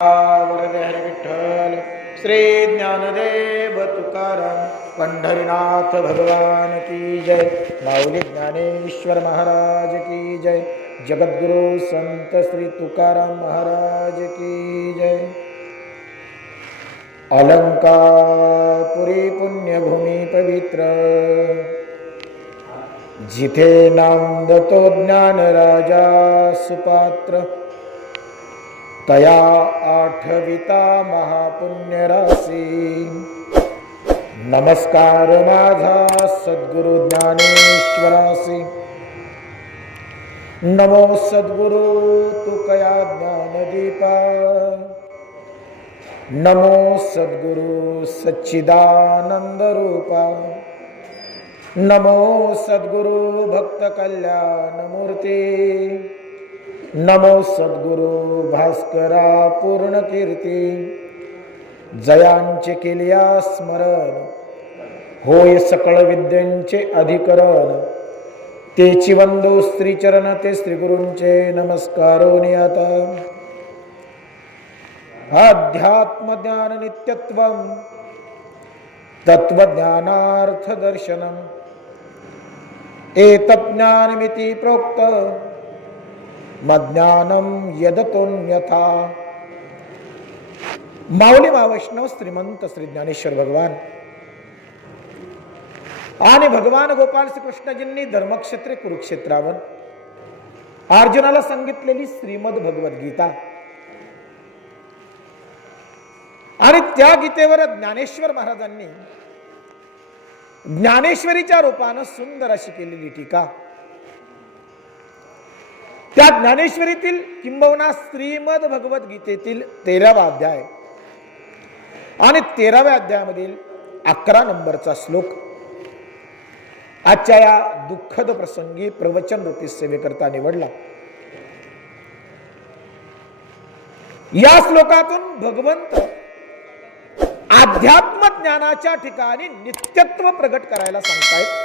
वरदे हरी विठ्ठल श्री ज्ञानदेव तुकाराम पंढरीनाथ भगवान की जय। माऊली ज्ञानेश्वर महाराज की जय। जगद्गुरु संत श्री तुकाराम महाराज की जय। अलंकापुरी पुण्यभूमी पवित्र, जिथे नांदतो ज्ञान राजा सुपात्र, तया आठविता महापुण्य राशी। नमस्कार माझा सद्गुरु ज्ञानेश्वरासी। नमो सद्गुरु तुकया ज्ञानदीपा। नमो सद्गुरु सच्चिदानंद रूपा। नमो सद्गुरु भक्त कल्याण मूर्ती। नमो सद्गुरु भास्करा पूर्ण कीर्ती। जयांचे केलिया स्मरण, होय सकळ विद्यांचे अधिकरण। तेची वंदो श्रीचरण ते श्रीगुरूंचे नमस्कारोनी आता। अध्यात्म ज्ञान नित्यत्वम तत्वज्ञानार्थ दर्शनम एतज्ज्ञानमिति प्रोक्त मज्ञानम यदतोन्यथा। माऊली महावैष्णव श्रीमंत श्री ज्ञानेश्वर भगवान आणि भगवान गोपाल श्रीकृष्णजींनी धर्मक्षेत्रे कुरुक्षेत्रावर अर्जुनाला सांगितलेली श्रीमद भगवद्गीता आणि त्या गीतेवर ज्ञानेश्वर महाराजांनी ज्ञानेश्वरीच्या रूपानं सुंदर अशी केलेली टीका। त्या ज्ञानेश्वरीतील किंबहुना श्रीमद भगवद्गीतेतील 13वा अध्याय आणि 13व्या अध्यायामधील 11 नंबरचा श्लोक आजच्या या दुःखद प्रसंगी प्रवचन रूपी सेवेकरता निवडला। या श्लोकातून भगवंत अध्यात्म ज्ञानाच्या ठिकाणी नित्यत्व प्रगट करायला सांगतायत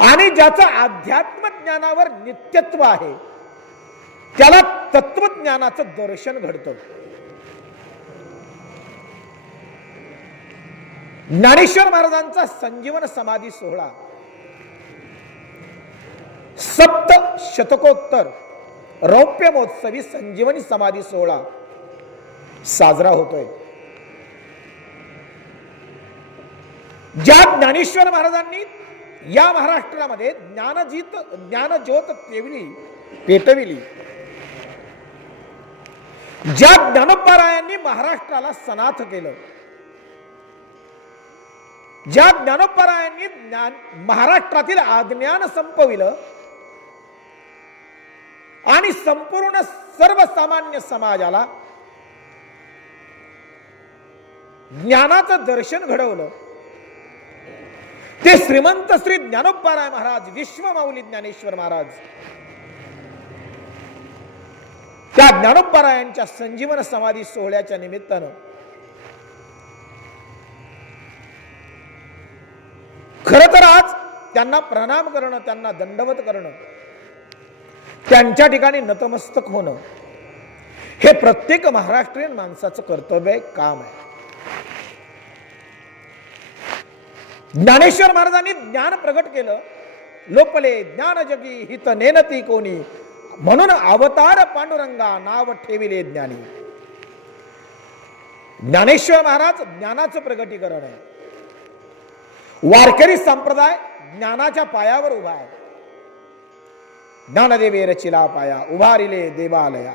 आणि ज्याचं अध्यात्म ज्ञानावर नित्यत्व आहे त्याला तत्वज्ञानाचं दर्शन घडतं। ज्ञानेश्वर महाराजांचा संजीवन समाधी सोहळा सप्त शतकोत्तर रौप्य महोत्सवी संजीवनी समाधी सोहळा साजरा होतोय। ज्या ज्ञानेश्वर महाराजांनी या महाराष्ट्रामध्ये ज्ञानज्योत पेटविली, ज्या ज्ञानोपारायांनी महाराष्ट्राला सनाथ केलं, ज्या ज्ञानोपारायांनी महाराष्ट्रातील अज्ञान संपविलं आणि संपूर्ण सर्वसामान्य समाजाला ज्ञानाचं दर्शन घडवलं, ते श्रीमंत श्री ज्ञानोपाराय महाराज विश्वमाऊली ज्ञानेश्वर महाराज। त्या ज्ञानोपारायांच्या संजीवन समाधी सोहळ्याच्या निमित्तानं खरं तर आज त्यांना प्रणाम करणं, त्यांना दंडवत करणं, त्यांच्या ठिकाणी नतमस्तक होणं हे प्रत्येक महाराष्ट्रीयन माणसाचं कर्तव्य आहे, काम आहे। ज्ञानेश्वर महाराजांनी ज्ञान प्रगट केलं, लोपले ज्ञान जगी हित नेनती कोणी, म्हणून अवतार पांडुरंगा नाव ठेविले ज्ञानी। ज्ञानेश्वर महाराज ज्ञानाचं प्रगटीकरण आहे। वारकरी संप्रदाय ज्ञानाच्या पायावर उभा आहे। ज्ञानदेवे रचिला पाया, उभारिले देवालया।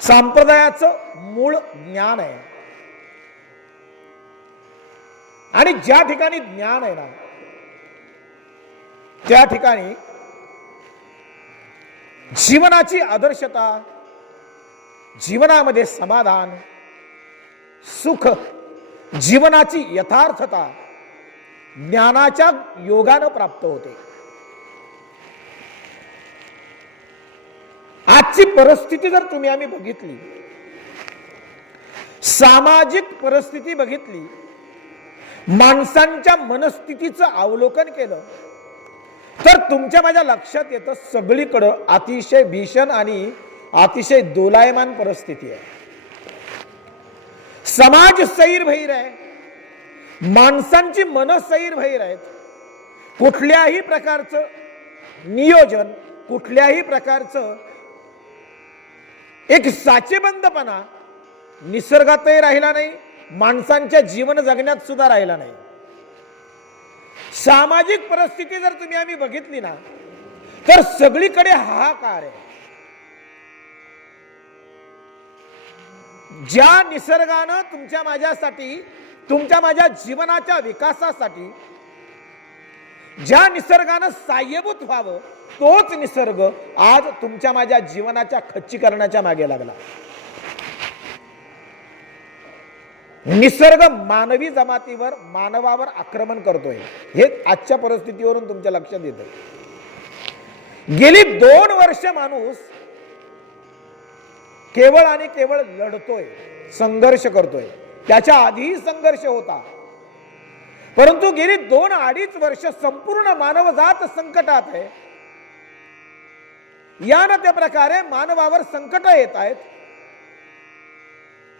संप्रदायाचं मूळ ज्ञान आहे आणि ज्या ठिकाणी ज्ञान आहे ना त्या ठिकाणी जीवनाची आदर्शता, जीवनामध्ये समाधान, सुख, जीवनाची यथार्थता ज्ञानाच्या योगानं प्राप्त होते। आजची परिस्थिती जर तुम्ही आम्ही बघितली, सामाजिक परिस्थिती बघितली, माणसांच्या मनस्थितीचं अवलोकन केलं तर तुमच्या माझ्या लक्षात येतं सगळीकडे अतिशय भीषण आणि अतिशय दोलायमान परिस्थिती आहे. समाज सैरभैर आहे, माणसांची मन सैरभैर आहेत. कुठल्याही प्रकारचं नियोजन, कुठल्याही प्रकारचं एक साचेबंदपणा निसर्गातही राहिला नाही, माणसांच्या जीवन जगण्यात सुद्धा राहिला नाही. सामाजिक परिस्थिती जर तुम्ही आम्ही बघितली ना, तर सगळीकडे हाहाकार आहे. ज्या निसर्गानं तुमच्या माझ्यासाठी, तुमच्या माझ्या जीवनाच्या विकासासाठी ज्या निसर्गानं साह्यभूत व्हावं, तोच निसर्ग आज तुमच्या माझ्या जीवनाच्या खच्चीकरणाच्या मागे लागला. निसर्ग मानवी जमातीवर, मानवावर आक्रमण करतोय. हे आजच्या परिस्थितीवरून तुमच्या लक्षात येतं. गेली 2 वर्ष माणूस केवळ आणि केवळ लढतोय, संघर्ष करतोय. त्याच्या आधीही संघर्ष होता, परंतु गेली 2-2.5 वर्ष संपूर्ण मानवजात संकटात आहे. या ना त्या प्रकारे मानवावर संकट येत आहेत,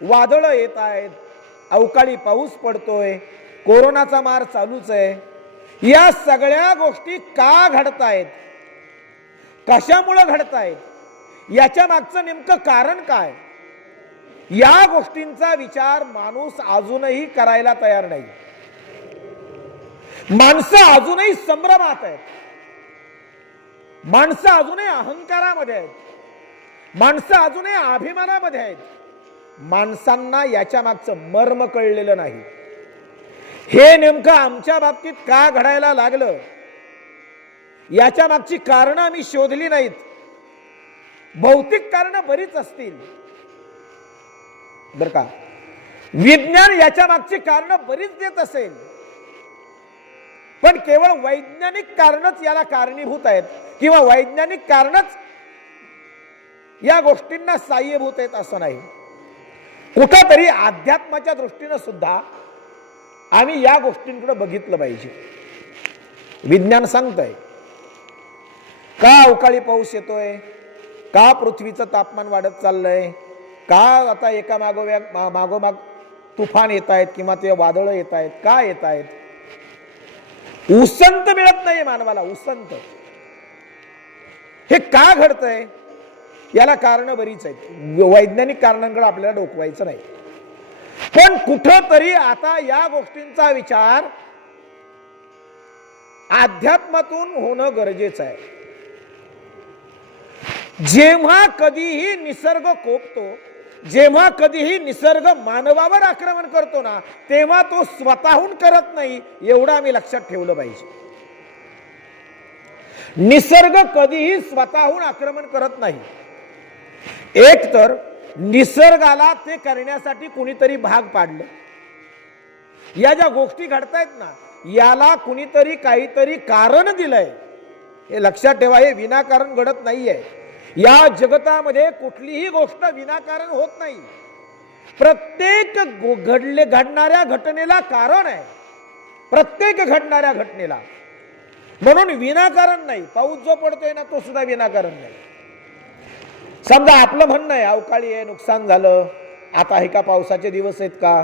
वादळ येत आहेत, अवकाळी पाऊस पडतोय, कोरोनाचा मार चालूच आहे. या सगळ्या गोष्टी का घडतायत, कशामुळे घडतायत, याच्या मागचं नेमकं कारण काय, या गोष्टींचा विचार माणूस अजूनही करायला तयार नाही. माणसं अजूनही संभ्रमात आहेत, माणसं अजूनही अहंकारामध्ये आहेत, माणसं अजूनही अभिमानामध्ये आहेत. माणसांना याच्या मागचं मर्म कळलेलं नाही. हे नेमकं आमच्या बाबतीत का घडायला लागलं, याच्या मागची कारणं आम्ही शोधली नाहीत. भौतिक कारणं बरीच असतील बर का, विज्ञान याच्या मागची कारणं बरीच देत असेल, पण केवळ वैज्ञानिक कारणच याला कारणीभूत आहेत किंवा वैज्ञानिक कारणच या गोष्टींना साह्यभूत आहेत असं नाही. कुठंतरी अध्यात्माच्या दृष्टीनं सुद्धा आम्ही या गोष्टींकडे बघितलं पाहिजे. विज्ञान सांगतंय का अवकाळी पाऊस येतोय, का पृथ्वीचं तापमान वाढत चाललंय, का आता एका मागोमाग तुफान येत आहेत किंवा ते वादळ येत आहेत, का येत आहेत. उसंत मिळत नाही मानवाला, उसंत. हे का घडतंय, याला कारण बरीच आहेत. वैज्ञानिक कारणांकडे आपल्याला डोकवायचं नाही, पण कुठंतरी आता या गोष्टींचा विचार अध्यात्मातून होणं गरजेचं आहे. जेव्हा कधीही निसर्ग कोपतो, जेव्हा कधीही निसर्ग मानवावर आक्रमण करतो ना, तेव्हा तो स्वतःहून करत नाही, एवढं आम्ही लक्षात ठेवलं पाहिजे. निसर्ग कधीही स्वतःहून आक्रमण करत नाही. एक तर निसर्गाला ते करण्यासाठी कुणीतरी भाग पाडलं. या ज्या गोष्टी घडतायत ना, याला कुणीतरी काहीतरी कारण दिलंय, हे लक्षात ठेवा. हे विनाकारण घडत नाहीये. या जगतामध्ये कुठलीही गोष्ट विनाकारण होत नाही. प्रत्येक घडणाऱ्या घटनेला कारण आहे, प्रत्येक घडणाऱ्या घटनेला. म्हणून विनाकारण नाही. पाऊस जो पडतोय ना, तो सुद्धा विनाकारण नाही. समजा आपलं म्हणणं आहे अवकाळी आहे, नुकसान झालं, आता हे का पावसाचे दिवस आहेत का,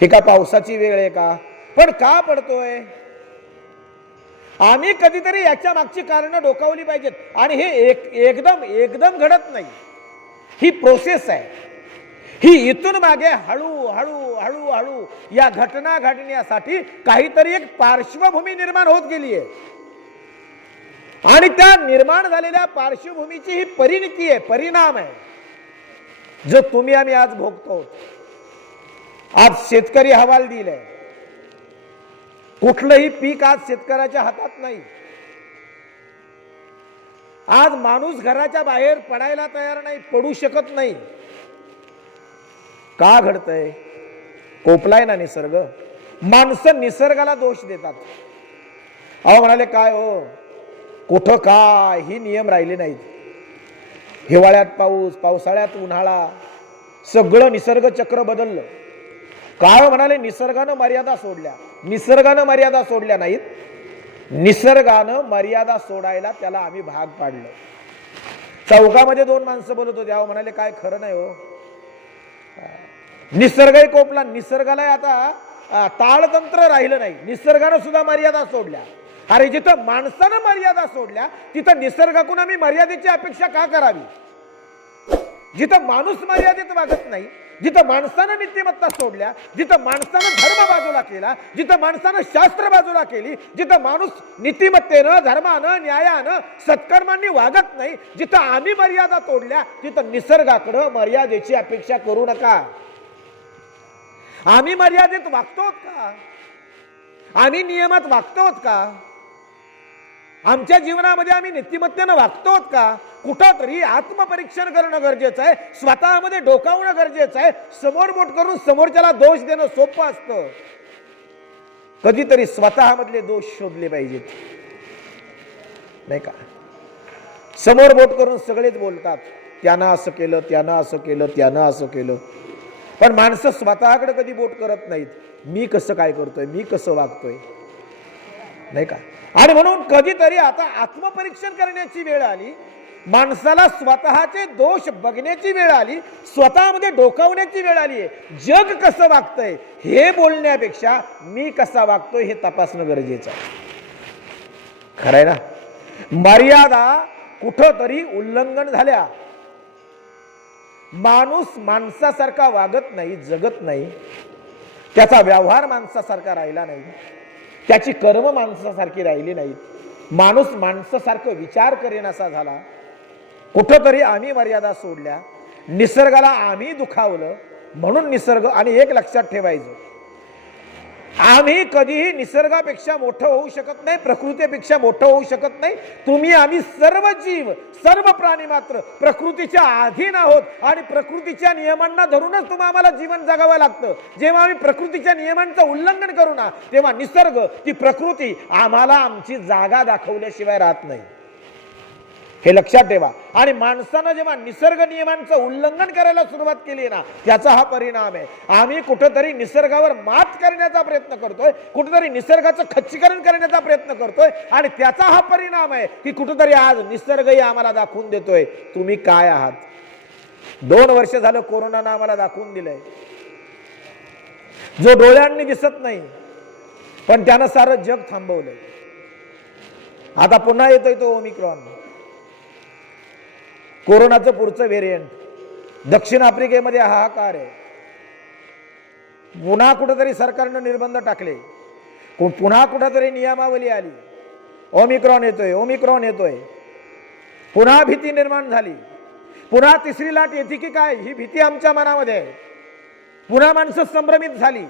हे का पावसाची वेळ आहे का, पण का पडतोय, आम्ही कधीतरी याच्या मागची कारणं डोकावली पाहिजेत. आणि हे एकदम घडत नाही, ही प्रोसेस आहे. ही इथून मागे हळू या घटना घडण्यासाठी काहीतरी एक पार्श्वभूमी निर्माण होत गेली आहे. आणि त्या निर्माण झालेल्या पार्श्वभूमीची ही परिणती आहे, परिणाम आहे, जो तुम्ही आम्ही आज भोगतो. आज शेतकरी हवाल दिलाय. कुठलंही पीक आज शेतकऱ्याच्या हातात नाही. आज माणूस घराच्या बाहेर पडायला तयार नाही, पडू शकत नाही. का घडतंय, कोपलाय ना निसर्ग. माणसं निसर्गाला दोष देतात. अहो म्हणाले काय हो, कुठं काही नियम राहिले नाहीत. हिवाळ्यात पाऊस, पावसाळ्यात उन्हाळा, सगळं निसर्ग चक्र बदललं. काय म्हणाले, निसर्गानं मर्यादा सोडल्या. निसर्गानं मर्यादा सोडल्या नाहीत, निसर्गानं मर्यादा सोडायला त्याला आम्ही भाग पाडलं. चौकामध्ये दोन माणसं बोलत होते, अहो म्हणाले काय खरं नाही हो, निसर्गही कोपला, निसर्गाला आता ताळतंत्र राहिलं नाही, निसर्गानं सुद्धा मर्यादा सोडल्या. अरे जिथं माणसानं मर्यादा सोडल्या तिथं निसर्गाकडून आम्ही मर्यादेची अपेक्षा का करावी? जिथं माणूस मर्यादेत वागत नाही, जिथं माणसानं नीतिमत्ता सोडल्या, जिथं माणसानं धर्म बाजूला केला, जिथं माणसानं शास्त्र बाजूला केली, जिथं माणूस नीतिमत्तेनं, धर्मानं, न्यायानं, सत्कर्मांनी वागत नाही, जिथं आम्ही मर्यादा तोडल्या तिथं निसर्गाकडं मर्यादेची अपेक्षा करू नका. आम्ही मर्यादेत वागतोत का? आम्ही नियमात वागतोत का? आमच्या जीवनामध्ये आम्ही नीतिमत्तेनं वागतोत का? कुठंतरी आत्मपरीक्षण करणं गरजेचं आहे, स्वतःमध्ये डोकावणं गरजेचं आहे. समोर बोट करून समोरच्याला दोष देणं सोपं असतं, कधीतरी स्वतःमधले दोष शोधले पाहिजेत, नाही का? समोर बोट करून सगळेच बोलतात, त्यानं असं केलं, त्यानं असं केलं, त्यानं असं केलं, पण माणसं स्वतःकडे कधी बोट करत नाहीत. मी कसं काय करतोय, मी कसं वागतोय, नाही का? आणि म्हणून कधीतरी आता आत्मपरीक्षण करण्याची वेळ आली, माणसाला स्वतःचे दोष बघण्याची वेळ आली, स्वतःमध्ये डोकावण्याची वेळ आली. जग कसं वागतंय हे बोलण्यापेक्षा मी कसा वागतोय हे तपासणं गरजेचं आहे. खरंय ना? मर्यादा कुठंतरी उल्लंघन झाल्या, माणूस माणसासारखा वागत नाही, जगत नाही, त्याचा व्यवहार माणसासारखा राहिला नाही, त्याची कर्म माणसासारखी राहिली नाहीत, माणूस माणसासारखं विचार करेनासा झाला. कुठंतरी आम्ही मर्यादा सोडल्या, निसर्गाला आम्ही दुखावलं, म्हणून निसर्ग. आणि एक लक्षात ठेवायचं, आम्ही कधीही निसर्गापेक्षा मोठं होऊ शकत नाही, प्रकृतीपेक्षा मोठं होऊ शकत नाही. तुम्ही आम्ही सर्व जीव, सर्व प्राणी मात्र प्रकृतीच्या अधीन आहोत आणि प्रकृतीच्या नियमांना धरूनच तुम्हाला आम्हाला जीवन जगावं लागतं. जेव्हा आम्ही प्रकृतीच्या नियमांचं उल्लंघन करू ना, तेव्हा निसर्ग, ती प्रकृती आम्हाला आमची जागा दाखवल्याशिवाय राहत नाही, हे लक्षात ठेवा. आणि माणसानं जेव्हा निसर्ग नियमांचं उल्लंघन करायला सुरुवात केली ना, त्याचा हा परिणाम आहे. आम्ही कुठंतरी निसर्गावर मात करण्याचा प्रयत्न करतोय, कुठेतरी निसर्गाचं खच्चीकरण करण्याचा प्रयत्न करतोय, आणि त्याचा हा परिणाम आहे की कुठेतरी आज निसर्गही आम्हाला दाखवून देतोय तुम्ही काय आहात. 2 वर्ष झालं कोरोनानं आम्हाला दाखवून दिलंय, जो डोळ्यांनी दिसत नाही पण त्यानं सारं जग थांबवलंय. आता पुन्हा येतोय तो ओमिक्रॉन, कोरोनाचं पुढचं व्हेरियंट. दक्षिण आफ्रिकेमध्ये हाहाकार आहे, पुन्हा कुठेतरी सरकारनं निर्बंध टाकले, पुन्हा कुठेतरी नियमावली आली, ओमिक्रॉन येतोय, ओमिक्रॉन येतोय, पुन्हा भीती निर्माण झाली, पुन्हा तिसरी लाट येते की काय ही भीती आमच्या मनामध्ये आहे. पुन्हा माणसं संभ्रमित झाली.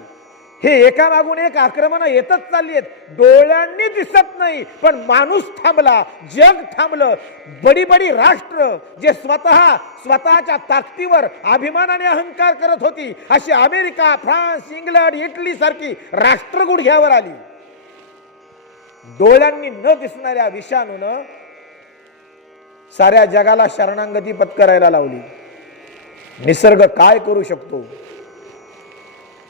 हे एकामागून एक आक्रमण येतच चालली आहेत, डोळ्यांनी दिसत नाही पण माणूस थांबला, जग थांबलं. बडी बडी राष्ट्र जे स्वतःच्या ताकदीवर अभिमानाने अहंकार करत होती, अशी अमेरिका, फ्रान्स, इंग्लंड, इटली सारखी राष्ट्र गुडघ्यावर आली. डोळ्यांनी न दिसणाऱ्या विषाणूनं साऱ्या जगाला शरणागती पत्करायला लावली. निसर्ग काय करू शकतो,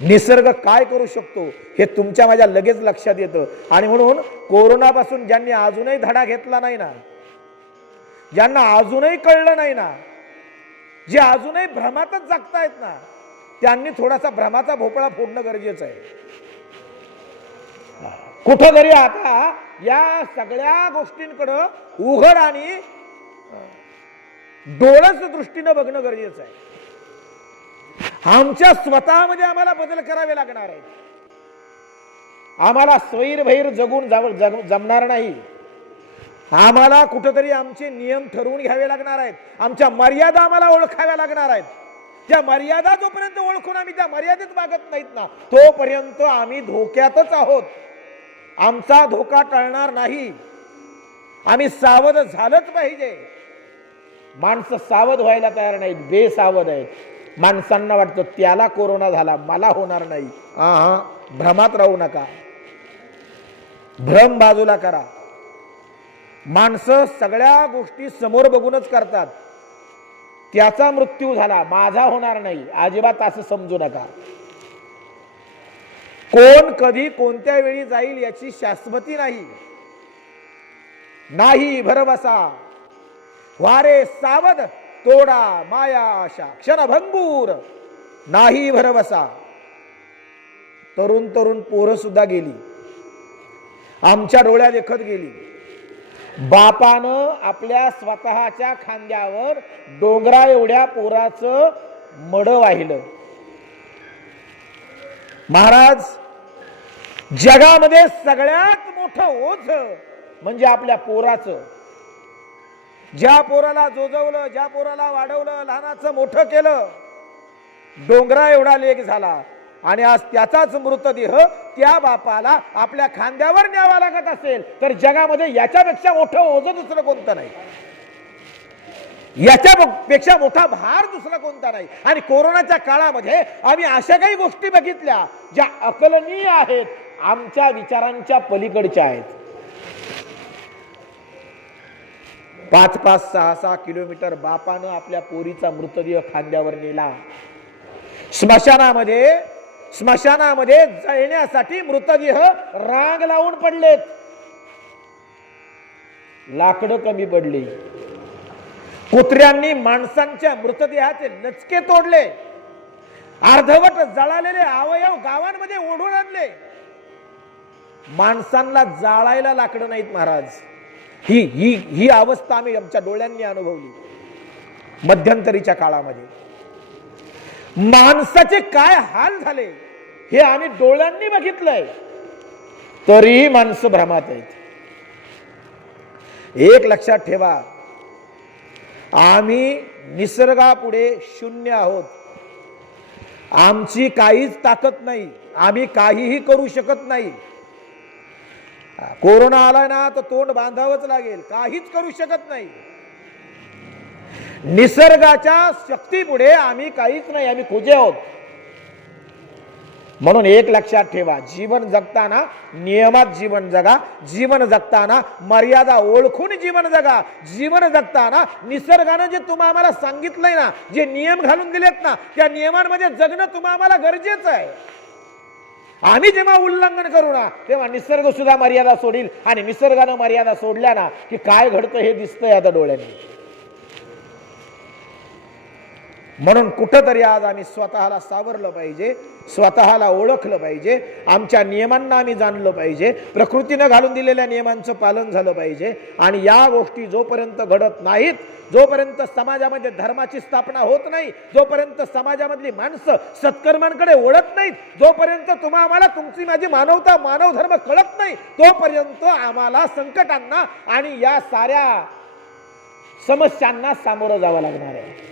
निसर्ग काय करू शकतो हे तुमच्या माझ्या लगेच लक्षात येतं. आणि म्हणून कोरोनापासून ज्यांनी अजूनही धडा घेतला नाही ना, ज्यांना अजूनही कळलं नाही ना, जे अजूनही भ्रमातच जगतायत ना, त्यांनी थोडासा भ्रमाचा भोपळा फोडणं गरजेचं आहे. कुठंतरी आता या सगळ्या गोष्टींकडं उघड आणि डोळस दृष्टीनं बघणं गरजेचं आहे. आमच्या स्वतःमध्ये आम्हाला बदल करावे लागणार आहेत. आम्हाला स्वैरभैर जगून जमणार नाही. आम्हाला कुठेतरी आमचे नियम ठरवून घ्यावे लागणार आहेत. आमच्या मर्यादा आम्हाला ओळखाव्या लागणार आहेत. त्या मर्यादा जोपर्यंत ओळखून आम्ही त्या मर्यादेत वागत नाहीत ना, तोपर्यंत आम्ही धोक्यातच आहोत. आमचा धोका टळणार नाही. आम्ही सावध झालंच पाहिजे. माणसं सावध व्हायला तयार नाहीत, बेसावध आहेत. माणसांना वाटतं त्याला कोरोना झाला, मला होणार नाही. भ्रमात राहू नका, भ्रम बाजूला करा. माणसं सगळ्या गोष्टी समोर बघूनच करतात. त्याचा मृत्यू झाला, माझा होणार नाही, अजिबात असं समजू नका. कोण कधी कोणत्या वेळी जाईल याची शाश्वती नाही. नाही भरवसा. वारे सावध तोडा माया आशा क्षणभंगूर नाही भरवसा. तरुण तरुण पोरं सुद्धा गेली, आमच्या डोळ्यात देखत गेली. बापानं आपल्या स्वतःच्या खांद्यावर डोंगरा एवढ्या पोराचं मड वाहिलं. महाराज, जगामध्ये सगळ्यात मोठं ओझ म्हणजे आपल्या पोराचं. ज्या पोराला जोजवलं, ज्या पोराला वाढवलं, लहानाचं मोठं केलं, डोंगरा एवढा लेख झाला आणि आज त्याचाच मृतदेह त्या बापाला आपल्या खांद्यावर न्यावा लागत असेल तर जगामध्ये याच्यापेक्षा मोठं ओझ दुसरं कोणतं नाही, याच्यापेक्षा मोठा भार दुसरा कोणता नाही. आणि कोरोनाच्या काळामध्ये आम्ही अशा काही गोष्टी बघितल्या ज्या अकलनीय आहेत, आमच्या विचारांच्या पलीकडच्या आहेत. 5-5, 6-6 किलोमीटर बापानं आपल्या पोरीचा मृतदेह खांद्यावर नेला. स्मशानामध्ये जळण्यासाठी मृतदेह रांग लावून पडलेत. लाकडं कमी पडली. कुत्र्यांनी माणसांच्या मृतदेहाचे लचके तोडले. अर्धवट जळालेले अवयव गावांमध्ये ओढून आणले. माणसांना जाळायला लाकडं नाहीत महाराज. ही अवस्था आम्ही आमच्या डोळ्यांनी अनुभवली. मध्यंतरीच्या काळामध्ये माणसाचे काय हाल झाले हे आम्ही डोळ्यांनी बघितलंय. तरीही माणसं भ्रमात आहेत. एक लक्षात ठेवा, आम्ही निसर्गापुढे शून्य आहोत. आमची काहीच ताकद नाही, आम्ही काहीही करू शकत नाही. कोरोना आला ना तर तोंड बांधावंच लागेल, काहीच करू शकत नाही. निसर्गाच्या शक्तीपुढे आम्ही काहीच नाही, आम्ही खुजे आहोत. म्हणून एक लक्षात ठेवा, जीवन जगताना नियमात जीवन जगा. जीवन जगताना मर्यादा ओळखून जीवन जगा. जीवन जगताना निसर्गानं जे आम्हाला सांगितलंय ना, जे नियम घालून दिलेत ना, त्या नियमांमध्ये जगणं आम्हाला गरजेचं आहे. आम्ही जेव्हा उल्लंघन करू ना तेव्हा निसर्ग सुद्धा मर्यादा सोडील. आणि निसर्गानं मर्यादा सोडल्या ना की काय घडतं हे दिसतंय आता डोळ्यांनी. म्हणून कुठंतरी आज आम्ही स्वतःला सावरलं पाहिजे, स्वतःला ओळखलं पाहिजे, आमच्या नियमांना आम्ही जाणलं पाहिजे, प्रकृतीनं घालून दिलेल्या नियमांचं पालन झालं पाहिजे. आणि या गोष्टी जोपर्यंत घडत नाहीत, जोपर्यंत समाजामध्ये धर्माची स्थापना होत नाही, जोपर्यंत समाजामधली माणसं सत्कर्मांकडे वळत नाहीत, जोपर्यंत आम्हाला तुमची माझी मानवता, मानव धर्म कळत नाही, तोपर्यंत आम्हाला संकटांना आणि या साऱ्या समस्यांना सामोरं जावं लागणार आहे.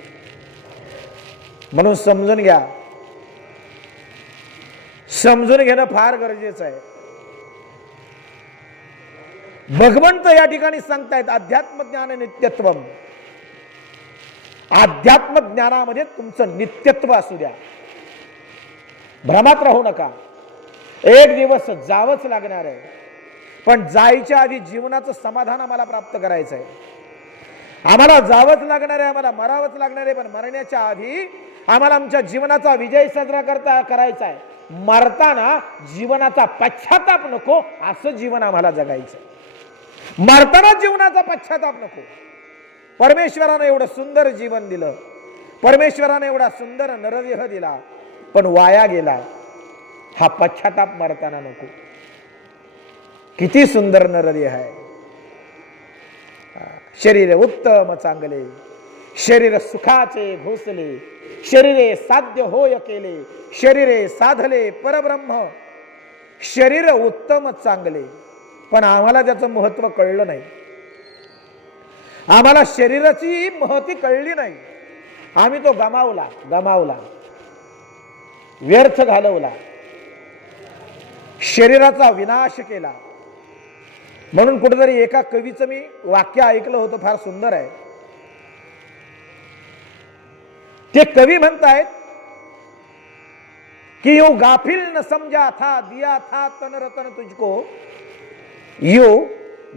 म्हणून समजून घ्या, समजून घेणं फार गरजेचं आहे. भगवंत या ठिकाणी सांगतायत अध्यात्म ज्ञान नित्यत्वम. अध्यात्म ज्ञानामध्ये तुमचं नित्यत्व असू द्या, भ्रमात राहू नका. एक दिवस जावंच लागणार आहे, पण जायच्या आधी जीवनाचं समाधान आम्हाला प्राप्त करायचं आहे. आम्हाला जावंच लागणार आहे, आम्हाला मरावंच लागणार आहे, पण मरण्याच्या आधी आम्हाला आमच्या जीवनाचा विजय साजरा करायचा आहे. मरताना जीवनाचा पश्चाताप नको असं जीवन आम्हाला जगायचं. मरताना जीवनाचा पश्चाताप नको. परमेश्वरानं एवढं सुंदर जीवन दिलं, परमेश्वरानं एवढा सुंदर नरदेह दिला, पण वाया गेला. हा पश्चाताप मरताना नको. किती सुंदर नरदेह आहे. शरीर उत्तम चांगले, शरीर सुखाचे घोसले, शरीरे साध्य होय केले, शरीरे साधले परब्रह्म. शरीर उत्तम चांगले, पण आम्हाला त्याचं महत्व कळलं नाही. आम्हाला शरीराची महती कळली नाही. आम्ही तो गमावला, व्यर्थ घालवला, शरीराचा विनाश केला. म्हणून कुठेतरी एका कवीचं मी वाक्य ऐकलं होतं, फार सुंदर आहे. ते कवी म्हणतायत कि यो गाफिल न समझा था दिया था तन रतन तुझको, यो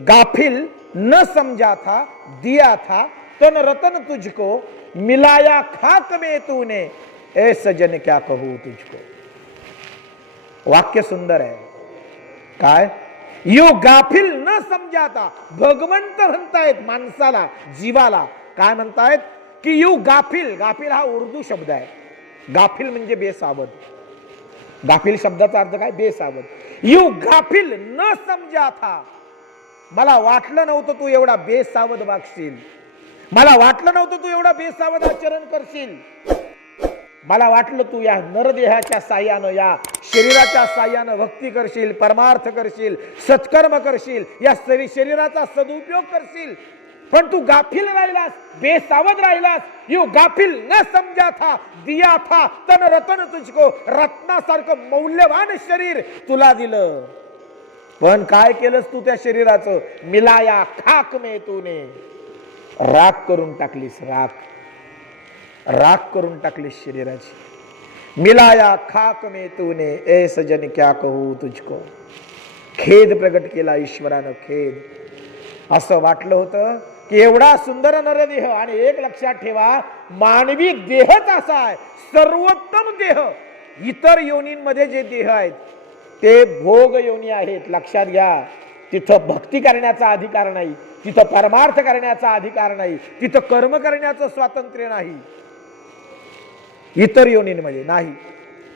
गाफिल न समझा था दिया था तन रतन तुझको, मिलाया खाक में तूने ए सजन क्या कहूं तुझको. वाक्य सुंदर आहे. काय यो गाफिल न समजाता, भगवंत म्हणतायत माणसाला, जीवाला काय म्हणतायत की यू गाफिल, गाफिल हा उर्दू शब्द आहे, गाफिल म्हणजे बेसावध, गाफिल शब्दाचा अर्थ काय, बेसावध. यू गाफिल न समजा था, मला वाटलं नव्हतं तू एवढा बेसावध वागशील, मला वाटलं नव्हतं तू एवढा बेसावध आचरण करशील, मला वाटलं तू या नरदेहाच्या साह्यानं, या शरीराच्या साह्यानं भक्ती करशील, परमार्थ करशील, सत्कर्म करशील, या शरीराचा सदुपयोग करशील, पण तू गाफिल राहिलास, बेसावध राहिलास. यू गाफिल न समजा था, दिया था तन रतन तुझको, रत्नासारखं मौल्यवान शरीर तुला दिलं, पण काय केलंस तू त्या शरीराचं, मिलाया खाक में तूने, राख करून टाकलीस, राख करून टाकलीस शरीराची. मिलाया खाक में तूने, ए सजन क्या कहू तुझको, खेद प्रगट केला ईश्वरानं, खेद. असं वाटलं होतं की एवढा सुंदर नरदेह, आणि एक लक्षात ठेवा, मानवी देहच असा आहे सर्वोत्तम देह. इतर योनींमध्ये जे देह आहेत ते भोग योनी आहेत, लक्षात घ्या. तिथं भक्ती करण्याचा अधिकार नाही, तिथं परमार्थ करण्याचा अधिकार नाही, तिथं कर्म करण्याचं स्वातंत्र्य नाही. इतर योनींमध्ये नाही,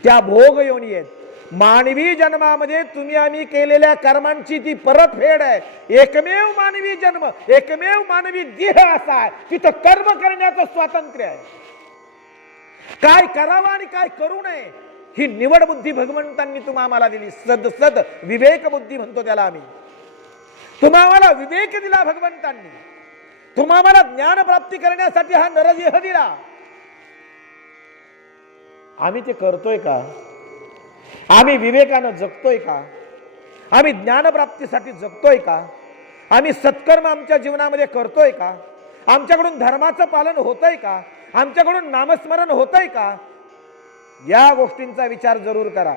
त्या भोग योनी आहेत. मानवी जन्मामध्ये तुम्ही आम्ही केलेल्या कर्मांची ती परतफेड आहे. एकमेव मानवी जन्म, एकमेव मानवी देह असा आहे, तिथं कर्म करण्याचं स्वातंत्र्य आहे. काय करावं आणि काय करू नये ही निवड बुद्धी भगवंतांनी तुम्हाला दिली. सद विवेक बुद्धी म्हणतो त्याला आम्ही. तुम्हाला विवेक दिला भगवंतांनी, तुम्हाला ज्ञान प्राप्ती करण्यासाठी हा नरदेह दिला. आम्ही ते करतोय का? आम्ही विवेकानं जगतोय का? आम्ही ज्ञानप्राप्तीसाठी जगतोय का? आम्ही सत्कर्म आमच्या जीवनामध्ये करतोय का? आमच्याकडून धर्माचं पालन होतंय का? आमच्याकडून नामस्मरण होतंय का? या गोष्टींचा विचार जरूर करा.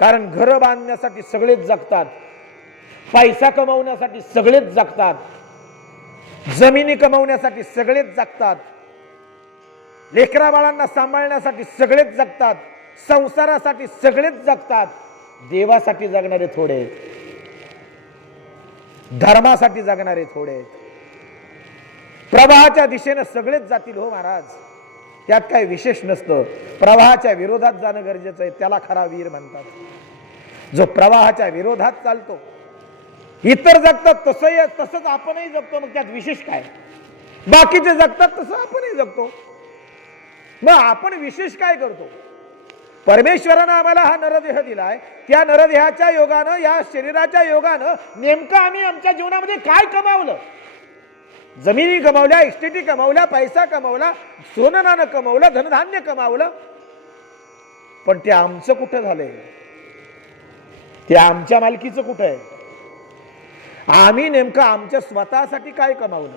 कारण घर बांधण्यासाठी सगळेच जगतात, पैसा कमवण्यासाठी सगळेच जगतात, जमिनी कमवण्यासाठी सगळेच जगतात, लेकरा बाळांना सांभाळण्यासाठी सगळेच जगतात, संसारासाठी सगळेच जगतात. देवासाठी जगणारे थोडे आहेत, धर्मासाठी जगणारे थोडे आहेत. प्रवाहाच्या दिशेनं सगळेच जातील हो महाराज, त्यात काही विशेष नसतं. प्रवाहाच्या विरोधात जाणं गरजेचं आहे, त्याला खरा वीर म्हणतात. जो प्रवाहाच्या विरोधात चालतो, इतर जगतात तसंच आपणही जगतो, मग त्यात विशेष काय? बाकीचे जगतात तसं आपणही जगतो, मग आपण विशेष काय करतो? परमेश्वरानं आम्हाला हा नरदेह दिलाय, त्या नरदेहाच्या योगानं, या शरीराच्या योगानं नेमकं आम्ही आमच्या जीवनामध्ये काय कमावलं? जमिनी कमावल्या, इस्टेटी कमावल्या, पैसा कमावला, सोनं नाणं कमावलं, धनधान्य कमावलं, पण ते आमचं कुठं झालंय? ते आमच्या मालकीचं कुठं आहे? आम्ही नेमकं आमच्या स्वतःसाठी काय कमावलं?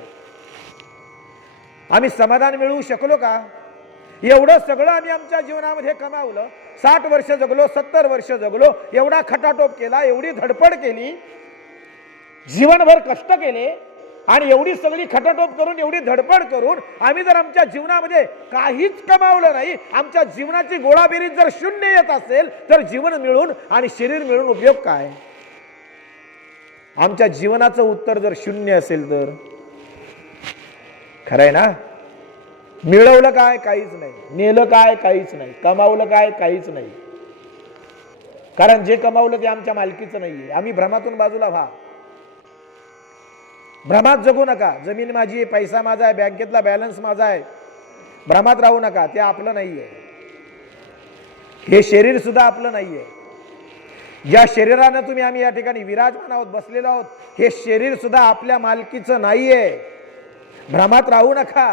आम्ही समाधान मिळवू शकलो का? एवढं सगळं आम्ही आमच्या जीवनामध्ये कमावलं, 60 वर्ष जगलो, 70 वर्ष जगलो, एवढा खटाटोप केला, एवढी धडपड केली, जीवनभर कष्ट केले, आणि एवढी सगळी खटाटोप करून, एवढी धडपड करून आम्ही जर आमच्या जीवनामध्ये काहीच कमावलं नाही, आमच्या जीवनाची गोळाबेरीज जर शून्य येत असेल, तर जीवन मिळून आणि शरीर मिळून उपयोग काय? आमच्या जीवनाचं उत्तर जर शून्य असेल तर खरंय ना? मिळवलं काय? काहीच नाही. नेलं काय? काहीच नाही. कमावलं काय? काहीच नाही. कारण जे कमावलं ते आमच्या मालकीचं नाहीये. आम्ही भ्रमातून बाजूला व्हा. भ्रमात जगू नका. जमीन माझी आहे, पैसा माझा आहे, बँकेतला बॅलन्स माझा आहे, भ्रमात राहू नका. ते आपलं नाहीये. हे शरीर सुद्धा आपलं नाहीये. ज्या शरीरानं तुम्ही आम्ही या ठिकाणी विराजमान आहोत, बसलेलो आहोत, हे शरीर सुद्धा आपल्या मालकीचं नाहीये. भ्रमात राहू नका.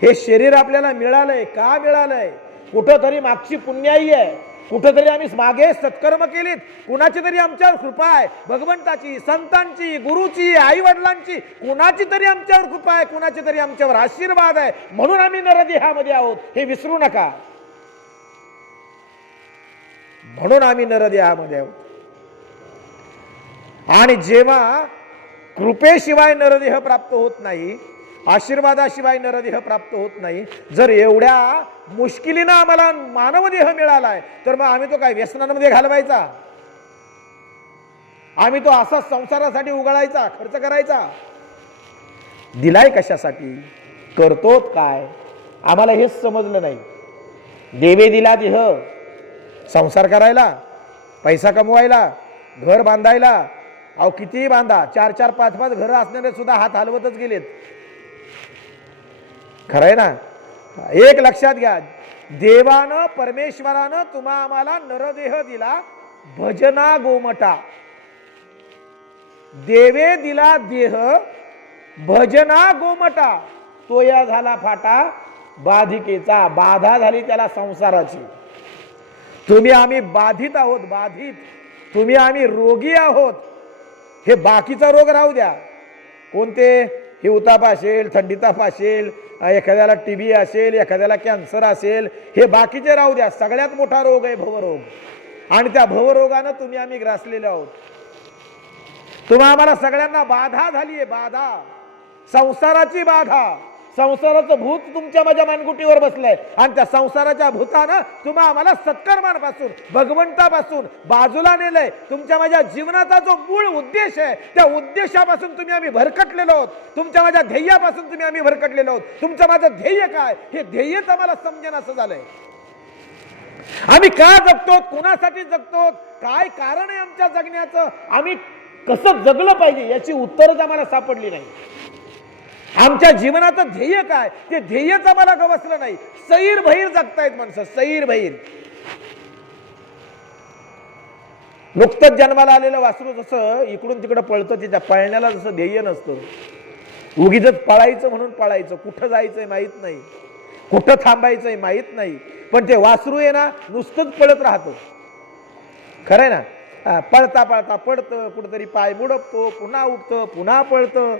हे शरीर आपल्याला मिळालंय. का मिळालंय? कुठंतरी मागची पुण्याई आहे, कुठंतरी आम्ही मागे सत्कर्म केलीत, कुणाची तरी आमच्यावर कृपा आहे, भगवंताची, संतांची, गुरुची, आई वडिलांची, कुणाची तरी आमच्यावर कृपा आहे, कुणाची तरी आमच्यावर आशीर्वाद आहे, म्हणून आम्ही नरदेहामध्ये आहोत. हे विसरू नका. म्हणून आम्ही नरदेहामध्ये आहोत. आणि जेव्हा कृपेशिवाय नरदेह प्राप्त होत नाही, आशीर्वादाशिवाय नरदेह प्राप्त होत नाही, जर एवढ्या मुश्किलीनं आम्हाला मानवदेह मिळालाय, तर मग आम्ही तो काय व्यसनांमध्ये घालवायचा? आम्ही तो असाच संसारासाठी उगाळायचा, खर्च करायचा? दिलाय कशासाठी, करतो काय, आम्हाला हेच समजलं नाही. देवे दिला देह संसार करायला, पैसा कमवायला, घर बांधायला. अहो कितीही बांधा, 4-4, 5-5 घरं असणारे सुद्धा हात हलवतच गेलेत. खरंय ना. एक लक्षात घ्या, देवानं परमेश्वरानं तुम्हा आम्हाला नरदेह दिला भजना गोमटा. देवे दिला देह भजना गोमटा. तो या झाला फाटा बाधिकेचा, बाधा झाली त्याला संसाराची. तुम्ही आम्ही बाधित आहोत, बाधित. तुम्ही आम्ही रोगी आहोत. हे बाकीचा रोग राहू द्या, कोणते, हे उताप असेल, थंडीताप असेल, एखाद्याला टीबी असेल, एखाद्याला कॅन्सर असेल, हे बाकीचे राहू द्या. सगळ्यात मोठा रोग आहे भवरोग, आणि त्या भवरोगानं तुम्ही आम्ही ग्रासलेले आहोत. तुम्हा आम्हाला सगळ्यांना बाधा झाली आहे, बाधा, संसाराची बाधा. संसाराचं भूत तुमच्या माझ्या मानगुटीवर बसलंय, आणि त्या संसाराच्या भूतानं तुम्हा आम्हाला सत्कर्मांपासून, भगवंतापासून बाजूला नेलंय. तुमच्या माझ्या जीवनाचा जो मूळ उद्देश आहे, त्या उद्देशापासून तुम्ही आम्ही भरकटलेलो आहोत. तुमच्या माझ्या ध्येयापासून तुम्ही आम्ही भरकटलेलो आहोत. तुमचं माझं ध्येय काय, हे ध्येयच आम्हाला समजेन असं झालंय. आम्ही का जगतो, कुणासाठी जगतो, काय कारण आहे आमच्या जगण्याचं, आम्ही कसं जगलं पाहिजे, याची उत्तरच आम्हाला सापडली नाही. आमच्या जीवनाचं ध्येय काय, ते ध्येयच आम्हाला गवसलं नाही. सैर भैर जगतायत माणसं, सैर भैर. नुकतंच जन्माला आलेलं वासरू जसं इकडून तिकडं पळतं, त्याच्या पळण्याला जसं ध्येय नसतं. उगीच पळायचं म्हणून पळायचं, कुठं जायचंय माहित नाही, कुठं थांबायचंय माहित नाही. पण ते वासरू आहे ना, नुसतंच पळत राहतं. खरंय ना. पळता पळता पडतं, कुठंतरी पाय बुडपतो, पुन्हा उठतं, पुन्हा पळतं.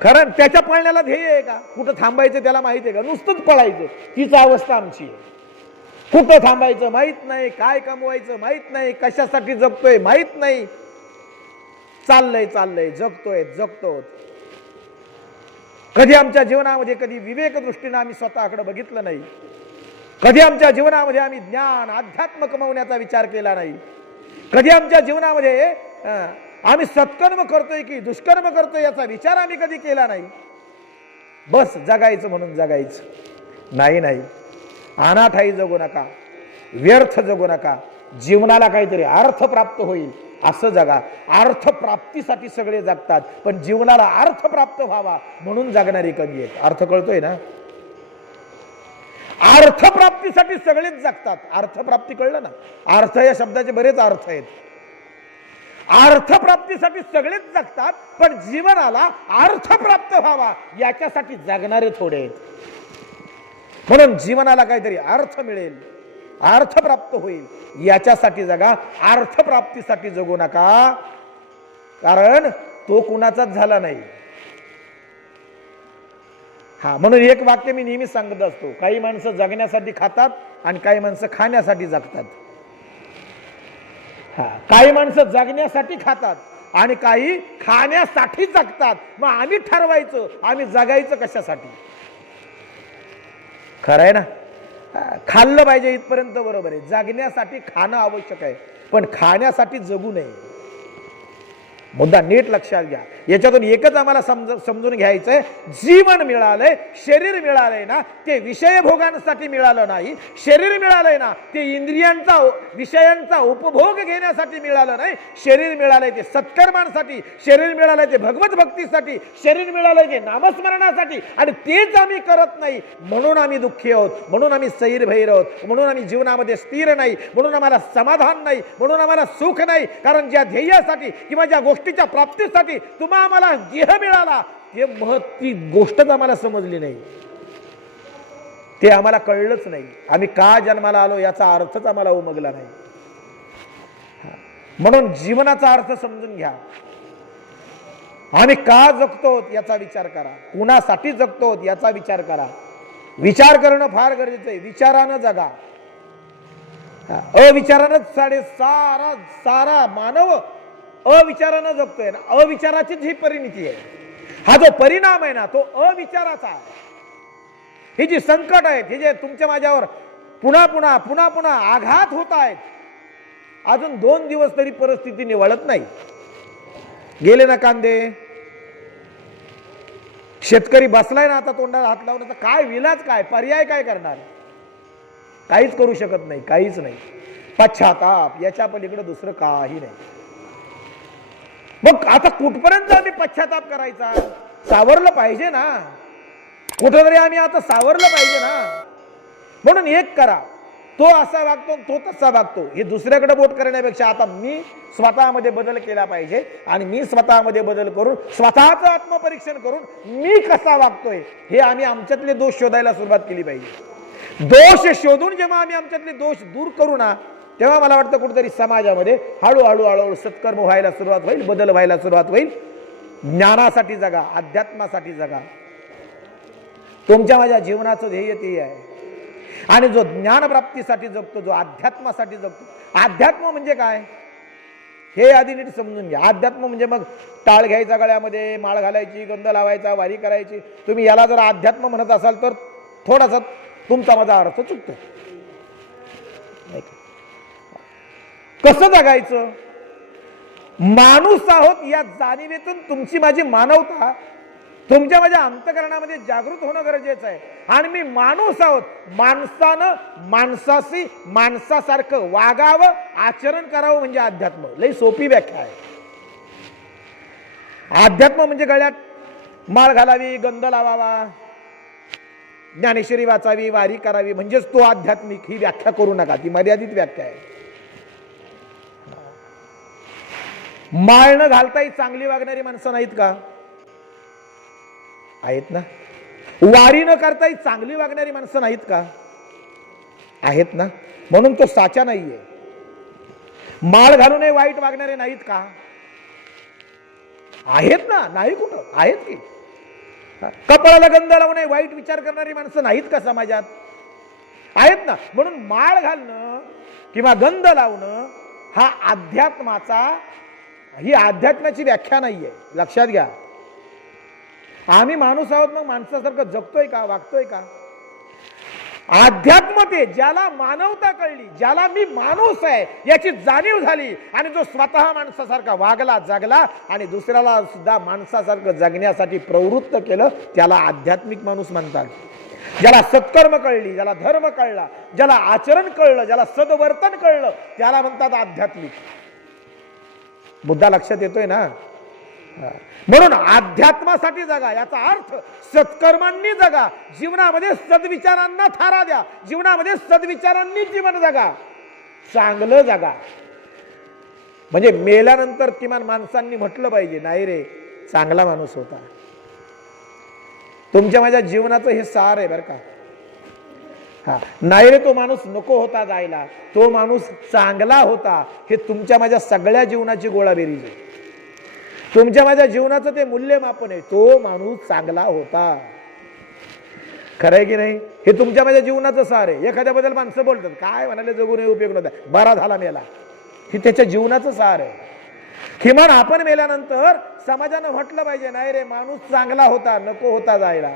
खरं त्याच्या पळण्याला ध्येय आहे का, कुठं थांबायचं त्याला माहित आहे का, नुसतंच पळायचं. तीच अवस्था आमची. कुठं थांबायचं माहित नाही, काय कमवायचं माहित नाही, कशासाठी जगतोय माहित नाही. चाललंय चाललंय, जगतोय जगतो. कधी आमच्या जीवनामध्ये कधी विवेक दृष्टीने आम्ही स्वतःकडे बघितलं नाही. कधी आमच्या जीवनामध्ये आम्ही ज्ञान, अध्यात्म कमवण्याचा विचार केला नाही. कधी आमच्या जीवनामध्ये आम्ही सत्कर्म करतोय की दुष्कर्म करतोय याचा विचार आम्ही कधी केला नाही. बस जगायचं म्हणून जगायचं. नाही नाही, अनाठाई जगू नका, व्यर्थ जगू नका. जीवनाला काहीतरी अर्थ प्राप्त होईल असं जगा. अर्थ प्राप्तीसाठी सगळे जगतात, पण जीवनाला अर्थ प्राप्त व्हावा म्हणून जगणारी कमी आहेत. अर्थ कळतोय ना. अर्थप्राप्तीसाठी सगळेच जगतात. अर्थप्राप्ती कळलं ना. अर्थ या शब्दाचे बरेच अर्थ आहेत. अर्थप्राप्तीसाठी सगळेच जगतात, पण जीवनाला अर्थ प्राप्त व्हावा याच्यासाठी जगणारे थोडे आहेत. म्हणून जीवनाला काहीतरी अर्थ मिळेल, अर्थ प्राप्त होईल याच्यासाठी जगा. अर्थप्राप्तीसाठी जगू नका, कारण तो कुणाचाच झाला नाही. म्हणून एक वाक्य मी नेहमी सांगत असतो, काही माणसं जगण्यासाठी खातात आणि काही माणसं खाण्यासाठी जगतात. काही माणसं जगण्यासाठी खातात आणि काही खाण्यासाठी जगतात. मग आम्ही ठरवायचं आम्ही जगायचं कशासाठी. खरंय ना. खाल्लं पाहिजे इथपर्यंत बरोबर आहे. जगण्यासाठी खाणं आवश्यक आहे, पण खाण्यासाठी जगू नये. मुद्दा नीट लक्षात घ्या. याच्यातून एकच आम्हाला समजून घ्यायचंय, जीवन मिळालंय, शरीर मिळालंय ना, ते विषय भोगांसाठी मिळालं नाही. शरीर मिळालंय ना, ते इंद्रियांचा विषयांचा उपभोग घेण्यासाठी मिळालं नाही. शरीर मिळालंय ते सत्कर्मांसाठी, शरीर मिळालंय ते भगवत भक्तीसाठी, शरीर मिळालंय ते नामस्मरणासाठी, आणि तेच आम्ही करत नाही. म्हणून आम्ही दुःखी आहोत, म्हणून आम्ही सैरभैर आहोत, म्हणून आम्ही जीवनामध्ये स्थिर नाही, म्हणून आम्हाला समाधान नाही, म्हणून आम्हाला सुख नाही. कारण ज्या ध्येयासाठी किंवा ज्या गोष्टीच्या प्राप्तीसाठी तुम्हाला आम्हाला देह मिळाला, ते ती गोष्टच आम्हाला समजली नाही, ते आम्हाला कळलंच नाही. आम्ही का जन्माला आलो याचा अर्थच आम्हाला उमगला नाही. म्हणून जीवनाचा अर्थ समजून घ्या. आम्ही का जगतो याचा विचार करा, कुणासाठी जगतो याचा विचार करा. विचार करणं फार गरजेचं आहे. विचारानं जगा. अविचारानं सारा मानव अविचारानं जगतोय ना. अविचाराचीच ही परिणिती आहे. हा जो परिणाम आहे ना, तो अविचाराचा आहे. ही जी संकट आहेत, हे जे तुमच्या माझ्यावर पुन्हा पुन्हा पुन्हा पुन्हा आघात होत आहेत, अजून 2 दिवस तरी परिस्थिती निवळत नाही. गेले ना कांदे, शेतकरी बसलाय ना आता तोंडाला हात लावून, काय विलाज, काय पर्याय, काय करणार? काहीच करू शकत नाही, काहीच नाही. पश्चाताप, याच्या पलीकडे दुसरं काही नाही. मग आता कुठपर्यंत आम्ही पश्चाताप करायचा? सावरलं पाहिजे ना, कुठेतरी आम्ही आता सावरलं पाहिजे ना. म्हणून एक करा, तो असा वागतो तो तसा वागतो, हे दुसऱ्याकडे बोट करण्यापेक्षा आता मी स्वतःमध्ये बदल केला पाहिजे. आणि मी स्वतःमध्ये बदल करून स्वतःचं आत्मपरीक्षण करून मी कसा वागतोय हे आम्ही आमच्यातले दोष शोधायला सुरुवात केली पाहिजे. दोष शोधून जेव्हा आम्ही आमच्यातले दोष दूर करू ना, तेव्हा मला वाटतं कुठेतरी समाजामध्ये हळूहळू हळूहळू सत्कर्म व्हायला सुरुवात होईल, बदल व्हायला सुरुवात होईल. ज्ञानासाठी जगा, अध्यात्मासाठी जगा. तुमच्या माझ्या जीवनाचं ध्येय ते आहे. आणि जो ज्ञानप्राप्तीसाठी जगतो, जो अध्यात्मासाठी जगतो, अध्यात्म म्हणजे काय हे आधी नीट समजून घ्या. अध्यात्म म्हणजे मग टाळ घ्यायचा गळ्यामध्ये, माळ घालायची, गंध लावायचा, वारी करायची. तुम्ही याला जर अध्यात्म म्हणत असाल तर थोडासा तुमचा माझा अर्थ चुकतो. कसं जगायचं? माणूस आहोत या जाणीवेतून तुमची माझी मानवता तुमच्या माझ्या अंतकरणामध्ये जागृत होणं गरजेचं आहे. आणि मी माणूस आहोत, माणसानं माणसाशी माणसासारखं वागावं, आचरण करावं म्हणजे अध्यात्म. लई सोपी व्याख्या आहे. अध्यात्म म्हणजे गळ्यात माळ घालावी, गंध लावावा, ज्ञानेश्वरी वाचावी, वारी करावी म्हणजेच तो आध्यात्मिक, ही व्याख्या करू नका, ती मर्यादित व्याख्या आहे. माळ न घालताही चांगली वागणारी माणसं नाहीत का? आहेत ना. वारी न करताही चांगली वागणारी माणसं नाहीत का? आहेत ना. म्हणून तो साचा नाहीये. माळ घालूनही वाईट वागणारे नाहीत का? आहेत ना. नाही कुठं? आहेत की. कपाळाला गंध लावूनही वाईट विचार करणारी माणसं नाहीत का समाजात? आहेत ना. म्हणून माळ घालणं किंवा गंध लावणं हा अध्यात्माचा, ही अध्यात्माची व्याख्या नाहीये. लक्षात घ्या. आम्ही माणूस आहोत, मग माणसासारखं जगतोय का, वागतोय का? अध्यात्म ते ज्याला मानवता कळली, ज्याला मी माणूस आहे याची जाणीव झाली आणि जो स्वतः माणसासारखा वागला, जगला आणि दुसऱ्याला सुद्धा माणसासारखं जगण्यासाठी प्रवृत्त केलं, त्याला आध्यात्मिक माणूस म्हणतात. ज्याला सत्कर्म कळली, ज्याला धर्म कळला, ज्याला आचरण कळलं, ज्याला सदवर्तन कळलं, त्याला म्हणतात आध्यात्मिक. मुद्दा लक्षात येतोय ना? म्हणून अध्यात्मासाठी जगा, याचा अर्थ सत्कर्मांनी जगा, जीवनामध्ये सद्विचारांना थारा द्या, जीवनामध्ये सद्विचारांनी जीवन जगा, चांगलं जगा. म्हणजे मेल्यानंतर किमान माणसांनी म्हटलं पाहिजे, नाही रे चांगला माणूस होता. तुमच्या माझ्या जीवनाचं हे सार आहे बरं का. हा, नाही रे तो माणूस नको होता जायला, तो माणूस चांगला होता, हे तुमच्या माझ्या सगळ्या जीवनाची गोळाबेरीज आहे. तुमच्या माझ्या जीवनाचं ते मूल्यमापन आहे. तो माणूस चांगला होता. खरंय की नाही? हे तुमच्या माझ्या जीवनाचं सार आहे. एखाद्याबद्दल माणसं बोलतात, काय म्हणाले जगून उपयोग नव्हता, बरा झाला मेला, हे त्याच्या जीवनाचं सार आहे. किमान आपण मेल्यानंतर समाजानं म्हटलं पाहिजे, नाही रे माणूस चांगला होता, नको होता जायला.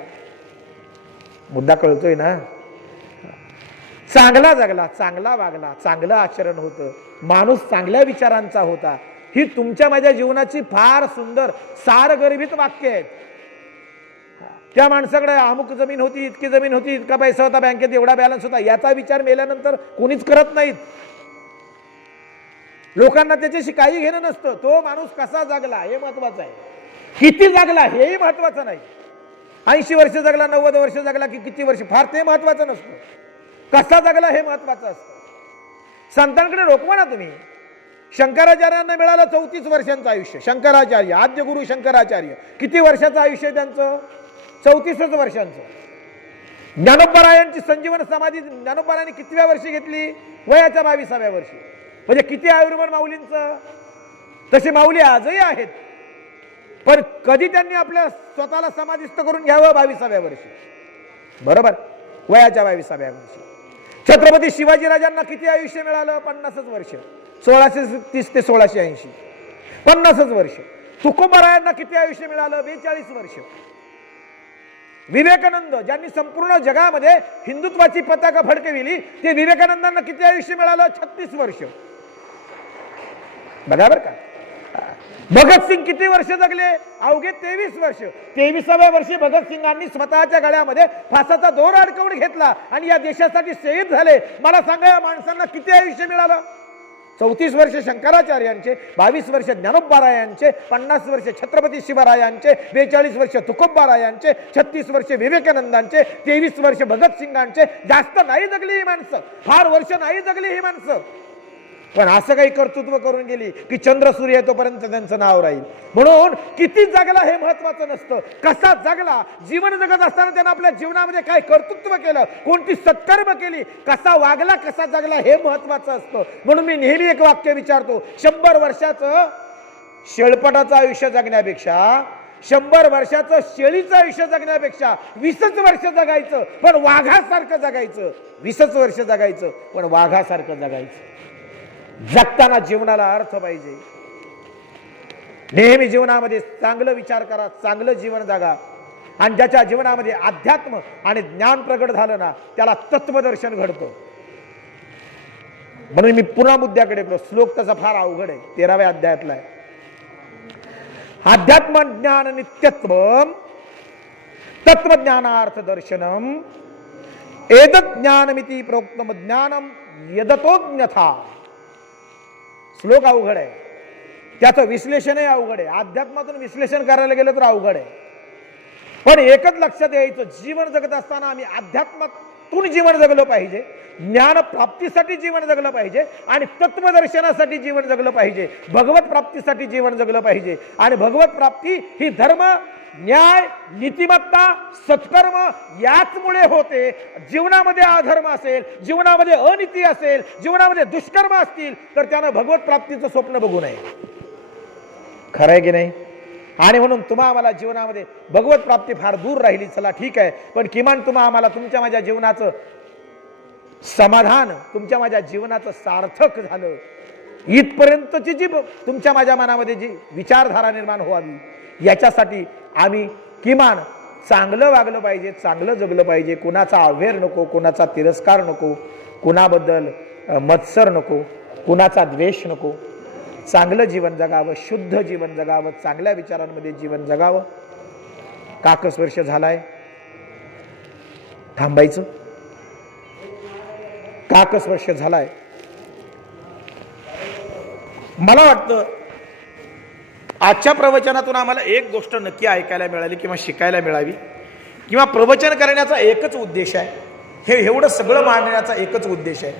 मुद्दा कळतोय ना? चांगला जगला, चांगला वागला, चांगलं आचरण होतं, माणूस चांगल्या विचारांचा होता. ही तुमच्या माझ्या जीवनाची फार सुंदर सारगर्भित वाक्य आहेत. त्या माणसाकडे अमुक जमीन होती, इतकी जमीन होती, इतका पैसा होता, बँकेत एवढा बॅलन्स होता, याचा विचार मेल्यानंतर कोणीच करत नाहीत. लोकांना त्याच्याशी काही घेणं नसतं. तो माणूस कसा जगला हे महत्वाचं आहे. किती जगला हेही महत्वाचं नाही. 80 वर्ष जगला, 90 वर्ष जगला की किती वर्ष, फार ते महत्वाचं नसतं. कसा जगला हे महत्वाचं असतं. संतांकडे रोखवा ना तुम्ही. शंकराचार्यांना मिळालं 34 वर्षांचं आयुष्य. शंकराचार्य, आद्य गुरु शंकराचार्य, किती वर्षाचं आयुष्य त्यांचं? 34 वर्षांचं. ज्ञानोबरायांची संजीवन समाधी ज्ञानोबरायांनी कितव्या वर्षी घेतली? वयाच्या 22व्या वर्षी. म्हणजे किती आयुर्मान माऊलींचं? तसे माऊली आजही आहेत, पण कधी त्यांनी आपल्या स्वतःला समाधिस्थ करून घ्यावं? 22व्या वर्षी. बरोबर, वयाच्या 22व्या वर्षी. छत्रपती शिवाजीराजांना किती आयुष्य मिळालं? 50 वर्ष. 1630 ते 1680, 50 वर्ष. तुकोबारायांना किती आयुष्य मिळालं? 42 वर्ष. विवेकानंद, ज्यांनी संपूर्ण जगामध्ये हिंदुत्वाची पताका फडकविली, ते विवेकानंदांना किती आयुष्य मिळालं? 36 वर्ष. बघा बरं का. भगतसिंग किती वर्ष जगले? अवघे 23 वर्ष. 23व्या वर्षी भगतसिंगांनी स्वतःच्या गळ्यामध्ये फासाचा दोर अडकवून घेतला आणि या देशासाठी शहीद झाले. मला सांगा, या माणसांना किती आयुष्य मिळालं? 34 वर्ष शंकराचार्यांचे, 22 वर्ष ज्ञानोबारायांचे, 50 वर्ष छत्रपती शिवरायांचे, 42 वर्ष तुकोबारायांचे, 36 वर्ष विवेकानंदांचे, 23 वर्ष भगतसिंगांचे. जास्त नाही जगली ही माणसं, फार वर्ष नाही जगली ही माणसं. पण असं काही कर्तृत्व करून गेली की चंद्र सूर्य येतोपर्यंत त्यांचं नाव राहील. म्हणून किती जगला हे महत्वाचं नसतं, कसा जगला. जीवन जगत असताना त्यानं आपल्या जीवनामध्ये काय कर्तृत्व केलं, कोणती सत्कर्म केली, कसा वागला, कसा जगला हे महत्वाचं असतं. म्हणून मी नेहमी एक वाक्य विचारतो, 100 वर्षाचं शेळपटाचं आयुष्य जगण्यापेक्षा, 100 वर्षाचं शेळीचं आयुष्य जगण्यापेक्षा 20 वर्ष जगायचं पण वाघासारखं जगायचं. 20 वर्ष जगायचं पण वाघासारखं जगायचं. जगताना जीवनाला अर्थ पाहिजे. नेहमी जीवनामध्ये चांगलं विचार करा, चांगलं जीवन जगा. आणि ज्याच्या जीवनामध्ये अध्यात्म आणि ज्ञान प्रगट झालं ना, त्याला तत्वदर्शन घडतं. म्हणून मी पुन्हा मुद्द्याकडे गेलो. श्लोक तसा फार अवघड आहे, 13व्या अध्यायातला आहे. अध्यात्म ज्ञान नित्यत्व तत्वज्ञानार्थ दर्शनम एतत् ज्ञानमिति प्रोक्तम ज्ञानम यदतोज्ञथा. श्लोक अवघड आहे, त्याचं विश्लेषणही अवघड आहे. अध्यात्मातून विश्लेषण करायला गेलं तर अवघड आहे. पण एकच लक्षात यायचं, जीवन जगत असताना आम्ही अध्यात्मातून जीवन जगलं पाहिजे, ज्ञान प्राप्तीसाठी जीवन जगलं पाहिजे आणि तत्वदर्शनासाठी जीवन जगलं पाहिजे, भगवत प्राप्तीसाठी जीवन जगलं पाहिजे. आणि भगवत प्राप्ती ही धर्म, न्याय, नीतिमत्ता, सत्कर्म याचमुळे होते. जीवनामध्ये अधर्म असेल, जीवनामध्ये अनीती असेल, जीवनामध्ये दुष्कर्म असतील तर त्यानं भगवत प्राप्तीचं स्वप्न बघू नये. खरं आहे की नाही? आणि म्हणून तुम्हा आम्हाला जीवनामध्ये भगवत प्राप्ती फार दूर राहिली, चला ठीक आहे, पण किमान तुम्हा आम्हाला तुमच्या माझ्या जीवनाचं समाधान, तुमच्या माझ्या जीवनाचं सार्थक झालं इथपर्यंतची जी तुमच्या माझ्या मनामध्ये जी विचारधारा निर्माण व्हावी, याच्यासाठी आम्ही किमान चांगलं वागलं पाहिजे, चांगलं जगलं पाहिजे. कुणाचा अव्हेर नको, कुणाचा तिरस्कार नको, कुणाबद्दल मत्सर नको, कुणाचा द्वेष नको. चांगलं जीवन जगावं, शुद्ध जीवन जगावं, चांगल्या विचारांमध्ये जीवन जगावं. काकस वर्ष झालाय, थांबायचं. काकस वर्ष झालाय. मला वाटतं आजच्या प्रवचनातून आम्हाला एक गोष्ट नक्की ऐकायला मिळाली किंवा शिकायला मिळावी, किंवा प्रवचन करण्याचा एकच उद्देश आहे, हे एवढं सगळं मांडण्याचा एकच उद्देश आहे.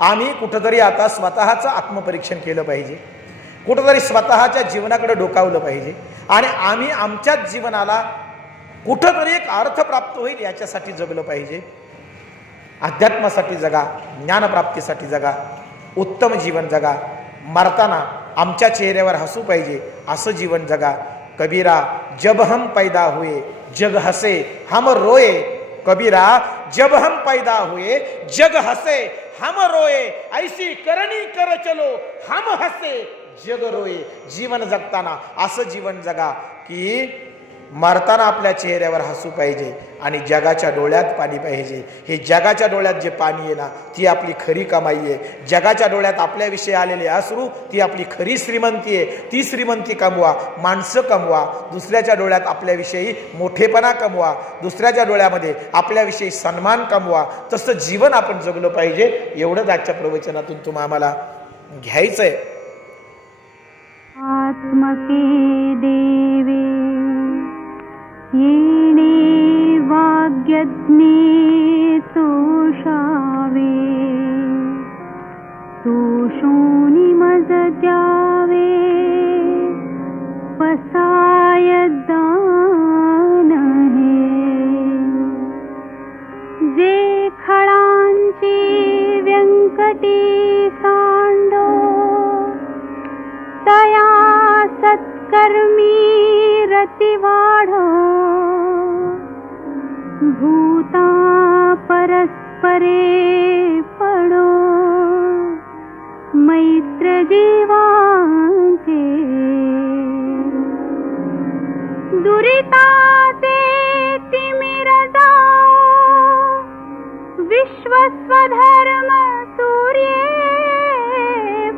आम्ही कुठंतरी आता स्वतःचं आत्मपरीक्षण केलं पाहिजे, कुठंतरी स्वतःच्या जीवनाकडे डोकावलं पाहिजे आणि आम्ही आमच्याच जीवनाला कुठंतरी एक अर्थ प्राप्त होईल याच्यासाठी जगलं पाहिजे. अध्यात्मासाठी जगा, ज्ञानप्राप्तीसाठी जगा, उत्तम जीवन जगा. मरताना आमच्या चेहऱ्यावर हसू पाहिजे असं जीवन जगा. कबीरा जब हम पैदा हुए जग हसे हम रोए. कबीरा जब हम पैदा हुए जग हसे हम रोए. ऐसी करणी कर चलो हम हसे जग रोए. जीवन जगताना असं जीवन जगा की मरताना आपल्या चेहऱ्यावर हसू पाहिजे आणि जगाच्या डोळ्यात पाणी पाहिजे. हे जगाच्या डोळ्यात जे पाणी आहे ना, ती आपली खरी कमाई आहे. जगाच्या डोळ्यात आपल्याविषयी आलेले अश्रू ती आपली खरी श्रीमंती आहे. ती श्रीमंती कमवा, माणसं कमवा. दुसऱ्याच्या डोळ्यात आपल्याविषयी मोठेपणा कमवा, दुसऱ्याच्या डोळ्यामध्ये आपल्याविषयी सन्मान कमवा. तसं जीवन आपण जगलं पाहिजे. एवढंच आजच्या प्रवचनातून तुम्हाला आम्हाला घ्यायचंय. आत्मके देवे येणे वाग्यज्ञे तोषावे. तोषोनी मज द्यावे पसाय दान हे. जे खळांची व्यंकटी सांडो तया सत्कर्मी रती वाढो. भूता परस्परे पडो मैत्र जीवांचे. दुरिताचे तिमिर जाओ विश्वस्वधर्म सूर्ये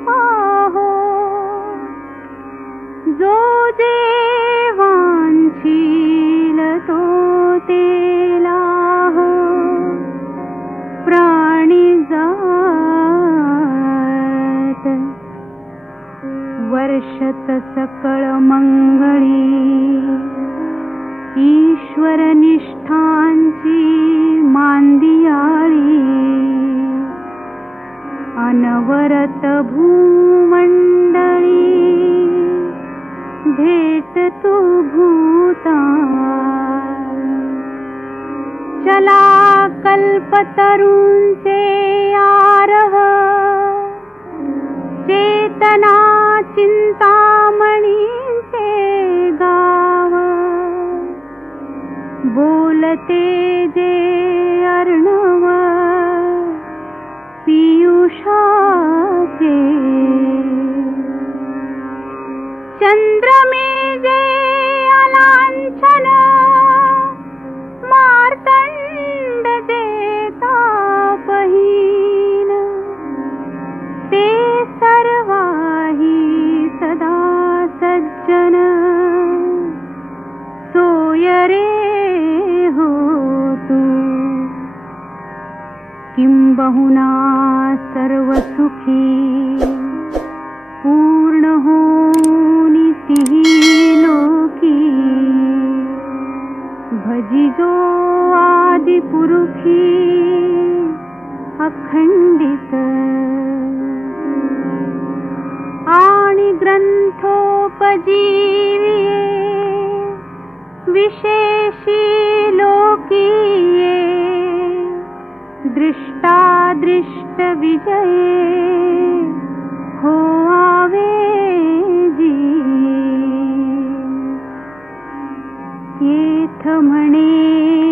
पाहो. दिशत सकळ मंगळी ईश्वर निष्ठांची मांदियाळी अनवरत भूमंडळी भेट तू भूता चला कल्पतरूंचे आरव चेतना चिंतामणींचे गाव बोलते जे अर्णव पियुषाचे चंद्रमे जे अलांछन मार्तंड देता पहिन ते सर्वाही सदा सज्जन सोय रे हो तू किंबहुना सर्व सुखी पूर्ण होनी तिही लोकी भजिजो आदि पुरुषी अखंडित आणि ग्रंथोपजीविये विशेषी लोकीये दृष्टादृष्ट विजये हो आवे जी येथ म्हणे